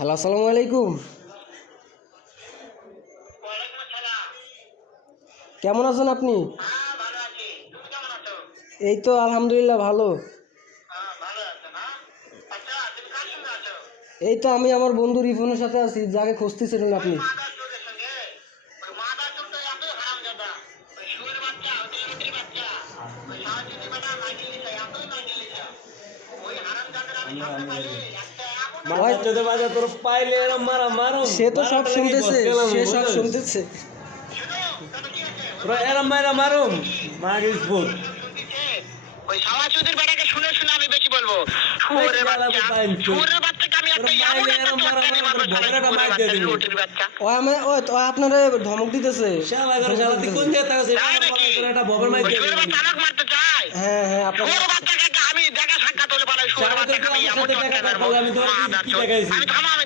Hello, আসসালামু আলাইকুম। কেমন আছেন আপনি? এই তো আলহামদুলিল্লাহ ভালো। এই তো আমি আমার বন্ধু রিফনের সাথে আছি, যাকে খুঁজতেছিলেন আপনি। সে তো সব শুনতেছে, সে সব শুনতেছে। ওই সাওয়াচুদির বেটাকে শুনে শুনে আমি বেশি বলবো। শুয়োরের বাচ্চা, শুয়োরের বাচ্চাকে আমি একটা এমন একটা চটকানি মারবো শালা শুয়োরের বাচ্চা, লুটির বাচ্চা। ও আপনারে ধমক দিতেছে। তাই নাকি? ওই শুয়োরের বাচ্চা আমাকে মারতে চায়? হ্যাঁ হ্যাঁ, শুয়োরের বাচ্চাকে আমি দেখা সাক্ষাৎ হলে বলে শুয়োরের বাচ্চাকে আমি এমন চটকানি মারবো। আমি থামো, আমি